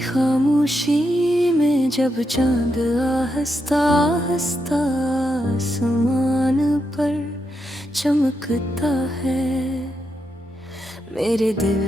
खामोशी में जब चांद आहिस्ता आहिस्ता आसमान पर चमकता है, मेरे दिल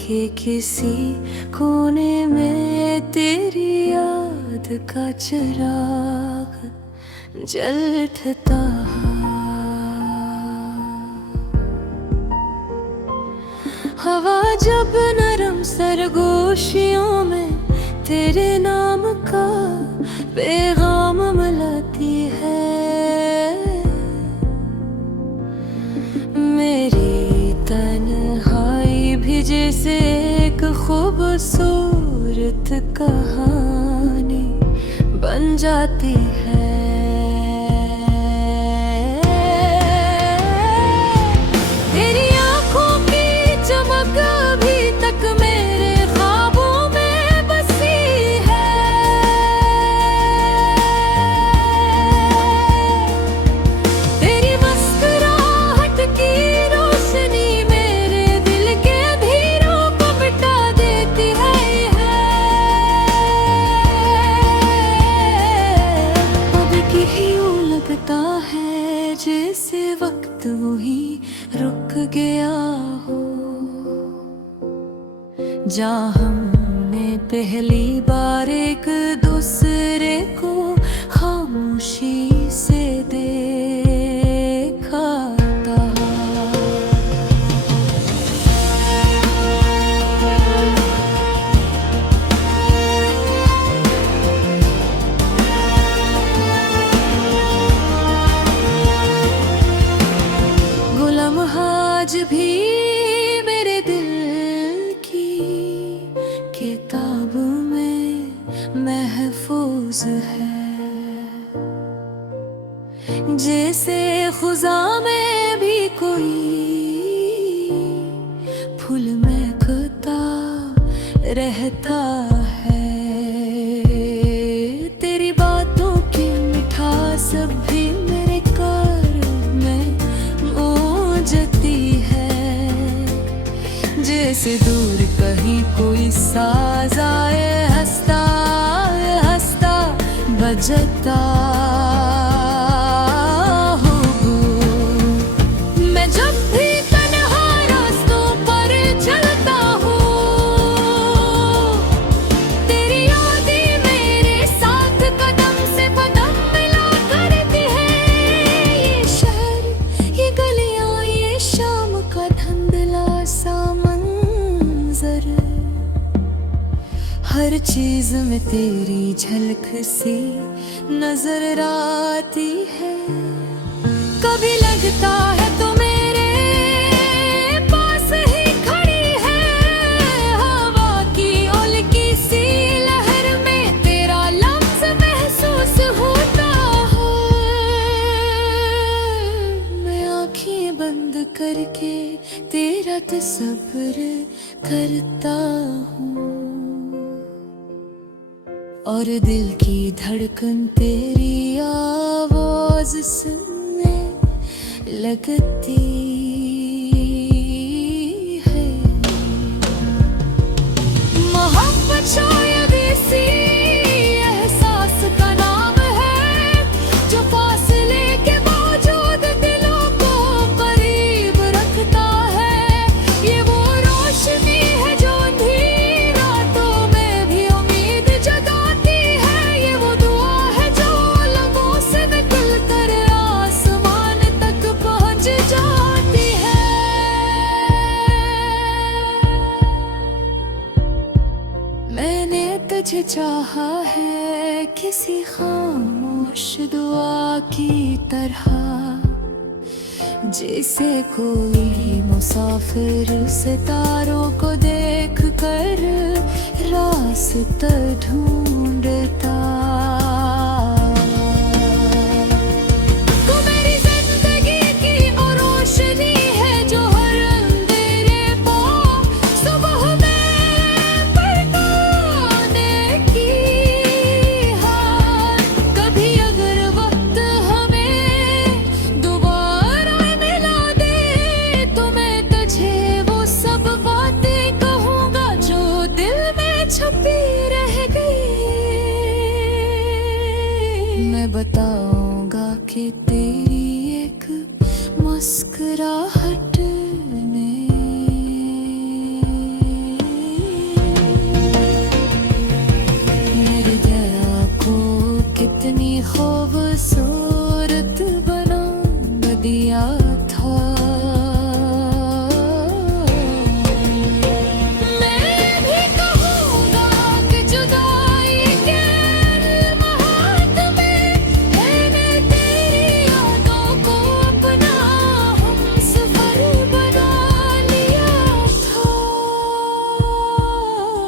के किसी कोने में तेरी याद का चिराग जलता। हवा जब नरम सरगोशियों में तेरे नाम का पैगाम मिलाती है, मेरी तन्हाई भी जैसे एक खूबसूरत कहानी बन जाती है। लगता है जैसे वक्त वही रुक गया हो, जहाँ हमने पहली बार एक दूसरे को खामोशी से देखा था। आज भी मेरे दिल की किताब में महफूज है, जैसे खुदा में भी कोई फूल महकता रहता है। तेरी बातों की मिठास भी मेरे कान में गूंजती है, जैसे दूर कहीं कोई साज आए हंसता हंसता बजता हो। मैं जब भी तन्हा रास्तों पर चलता हूँ, तेरी यादें मेरे साथ कदम से कदम मिला करती है। ये शहर, ये गलियां, ये शाम का धुंधला सा मंजर, हर चीज में तेरी झलक सी नजर आती है। कभी लगता है तो मेरे पास ही खड़ी है, हवा की उल्की सी लहर में तेरा लफ्ज महसूस होता है। मैं आँखें बंद करके तेरा तस्वीर करता हूँ, और दिल की धड़कन तेरी आवाज सुनने लगती है। मोहब्बत शायद इसी एहसास का नाम है, जो फासले के बावजूद दिलों को करीब रखता है। ये वो रोशनी है जो अंधी रातों में भी उम्मीद जगाती है, ये वो दुआ है जो लबों से निकल कर आसमान तक पहुंच जाती है। मैंने तुझे चाहा है किसी खामोश दुआ की तरह, जैसे कोई मुसाफिर सितारों को देख कर रास्ता ढूंढता। तू मेरी जिंदगी की वो रोशनी है जो हर अंधेरे को सुबह में प्रकाशने की है। कभी अगर वक्त हमें दोबारा मिला दे, तो मैं तुझे वो सब बातें कहूँगा जो दिल में छुपी रहे। बताऊंगा कि तेरी एक मुस्कुराहट ने मेरे दया को कितनी खूबसूरत बना दिया था। मैं भी कहूँगा कि जुदाई के महात्म मैंने तेरी यादों को अपना हमसफर बना लिया था।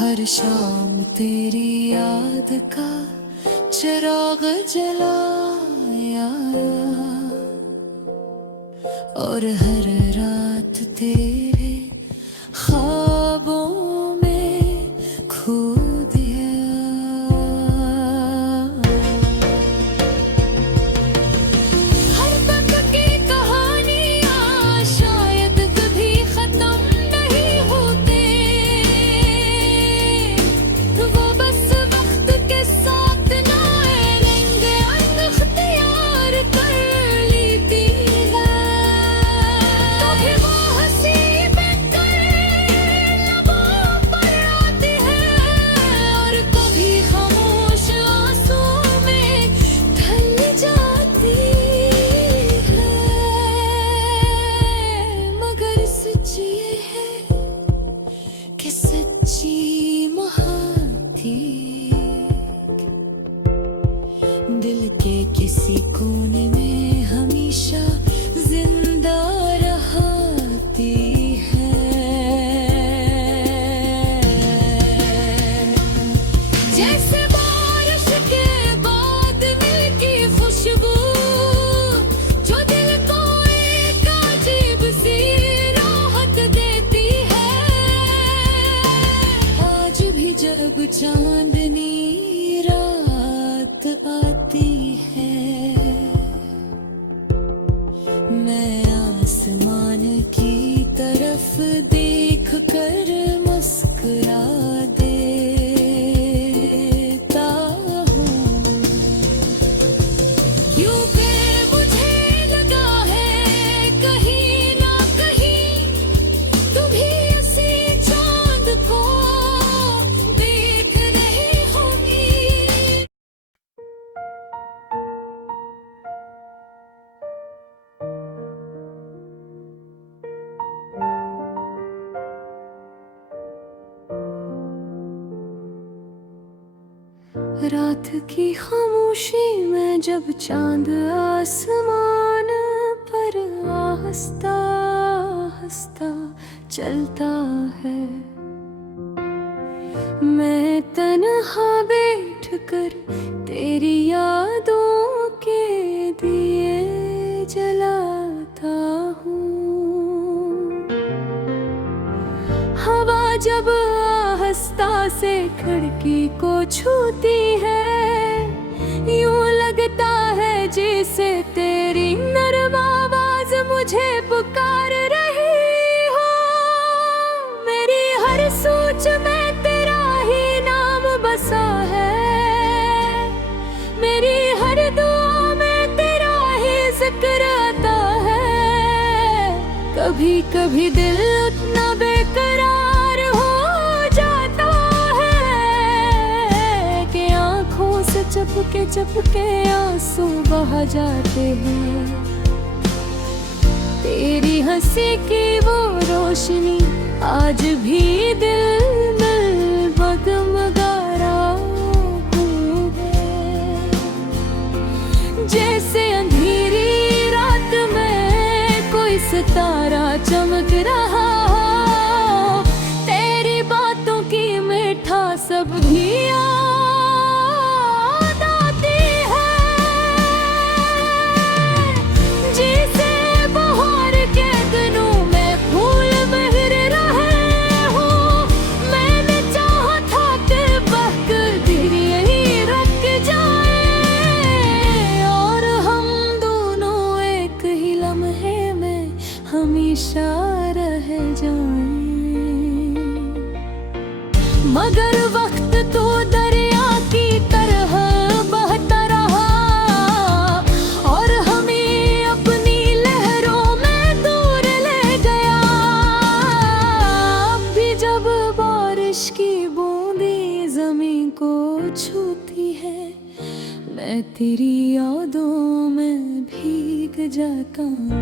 हर शाम तेरी याद का चिराग जलाया और हर रात तेरे ख्वाबों में खो दिया। हर वक्त की कहानियाँ शायद कभी खत्म नहीं होते, वो बस वक्त के साथ नए रंग अख्तियार कर लेती है। कभी वो हंसी बनकर लबों पर आती है और कभी खामोश आंसू में ढल जाती है। मगर सच ये है कि सच्ची महाथी दिल के किसी कोने में हमेशा जिंदा रहती है। जैसे बारिश के बाद दिल की खुशबू जो दिल को एक अजीब सी राहत देती है। आज भी जब चांदनी रात आती है, मैं आसमान की तरफ देख कर मुस्कुरा देता हूँ। यूं पे मुझे लगा है कहीं ना कहीं तुम भी इसी चांद को देख रही होगी। रात की खामोशी में जब चांद आसमान पर आहिस्ता आहिस्ता चलता है, मैं तन्हा बैठ कर तेरी यादों के दिए जलाता हूँ। हवा जब आहिस्ता से खिड़की को छूती है, यूं लगता है जैसे तेरी नरम आवाज मुझे पुकार रही हो। मेरी हर सोच में तेरा ही नाम बसा है, मेरी हर दुआ में तेरा ही जिक्र आता है। कभी कभी दिल उतना बेकरार हो जाता है कि आंखों से चपके आंसू बहा जाते हैं। तेरी हंसी की वो रोशनी आज भी दिल में मगमगा रही है। जैसे अंधेरी रात में कोई सितारा चमक रहा हो, तेरी बातों की मिठास सब भी याद आती है। जैसे बहार के दिनों में फूल बहर रहे हो, मैंने चाहा था कि बहकर यही रुक जाए और हम दोनों एक ही लम्हे में हमेशा रह जाए। मैं तेरी यादों में भीग जाता हूँ।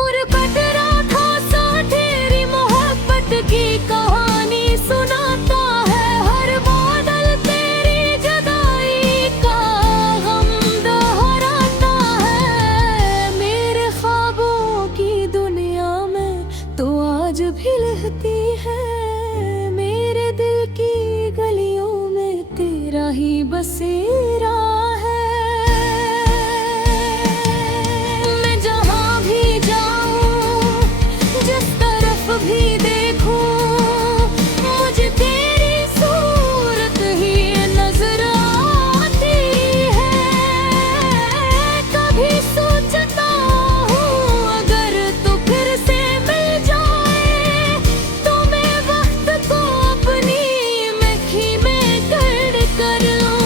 और कट रहा था सा तेरी मोहब्बत की कहानी सुनाता है हर बादल तेरी जुदाई का गम दोहराता है। मेरे ख्वाबों की दुनिया में तो आज भी रहती है, मेरे दिल की गलियों में तेरा ही बसेरा है। मैं जहाँ भी जाऊँ जिस तरफ भी देखूँ मुझे तेरी सूरत ही नजर आती है। कभी सोचता हूँ अगर तू फिर से मिल जाए तो मैं वक्त को अपनी मक्खी में कैद कर लूं।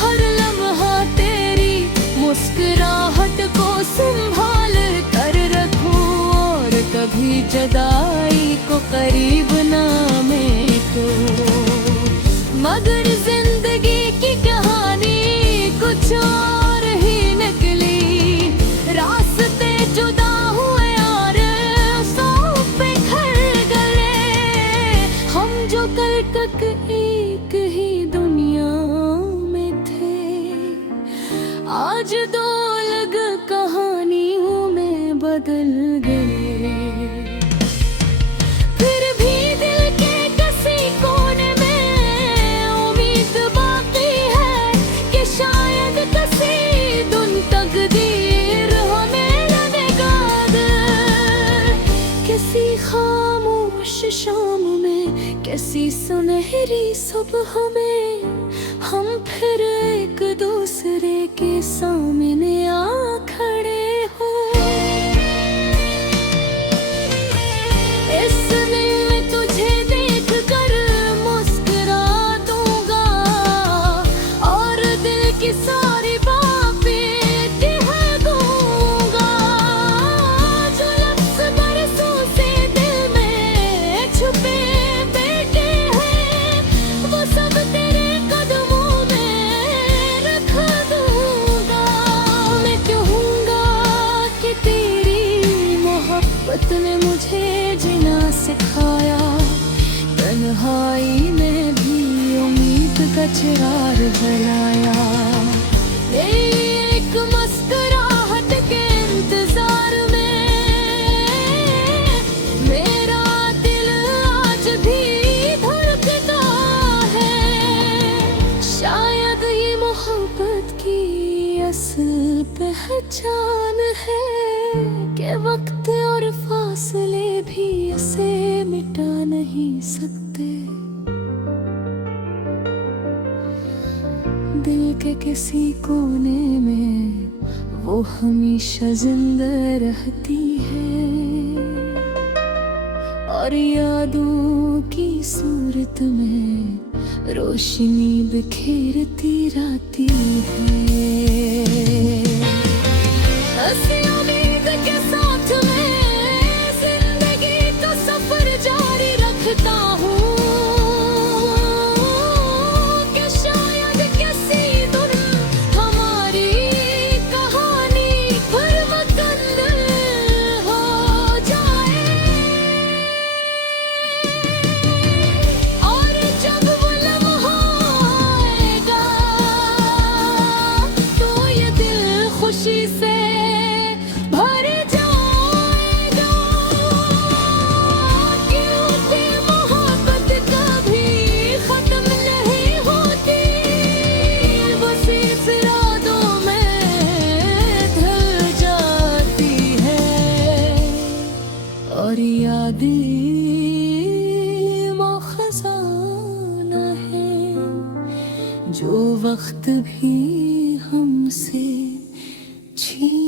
हर लम्हा तेरी मुस्कुराहट को संभाल कर रखूं और कभी जुदाई को करीब ना मैं को। मगर जिंदगी की कहानी कुछ और ही निकली, रास्ते जुदा हुए और सौ पे घर गए। हम जो कल तक एक ही दुनिया में थे आज दो अलग कहानियों में बदल गए। फिर भी दिल के किसी कोने में उम्मीद बाकी है कि शायद किसी दिन तकदीर हमें लगेगा दर। किसी खामोश शाम में किसी सुनहरी सुबह में हम फिर एक दूसरे के सामने आ खड़े हो। इस दिल में तुझे देख कर मुस्कुरा दूंगा और दिल की सारी बातें कह दूंगा। जो लफ्ज़ बरसों से दिल में छुपे बैठे हैं वो सब तेरे कदमों में रख दूंगा। मैं कहूँगा कि तेरी मोहब्बत ने मुझे जीना सिखाया, तन्हाई में भी उम्मीद का चिराग जलाया। एक मुस्कुराहट के इंतजार में मेरा दिल आज भी धड़कता है। शायद ये मोहब्बत की असल पहचान है कि वक्त और फासले भी इसे मिटा नहीं सकते। दिल के किसी कोने में वो हमेशा जिंदा रहती है और यादों की सूरत में रोशनी बिखेरती रहती है। हंसी उम्मीद के साथ मैं जिंदगी का सफर जारी रखता हूँ कि शायद किसी दिन हमारी कहानी फिर मुकम्मल हो जाए। और जब वो लम्हा आएगा तो ये दिल खुशी से भर जाएगा। क्योंकि मोहब्बत कभी खत्म नहीं होती, बस इस रातों में ढल जाती है। और यादें वो खजाना है जो वक्त भी हमसे छीन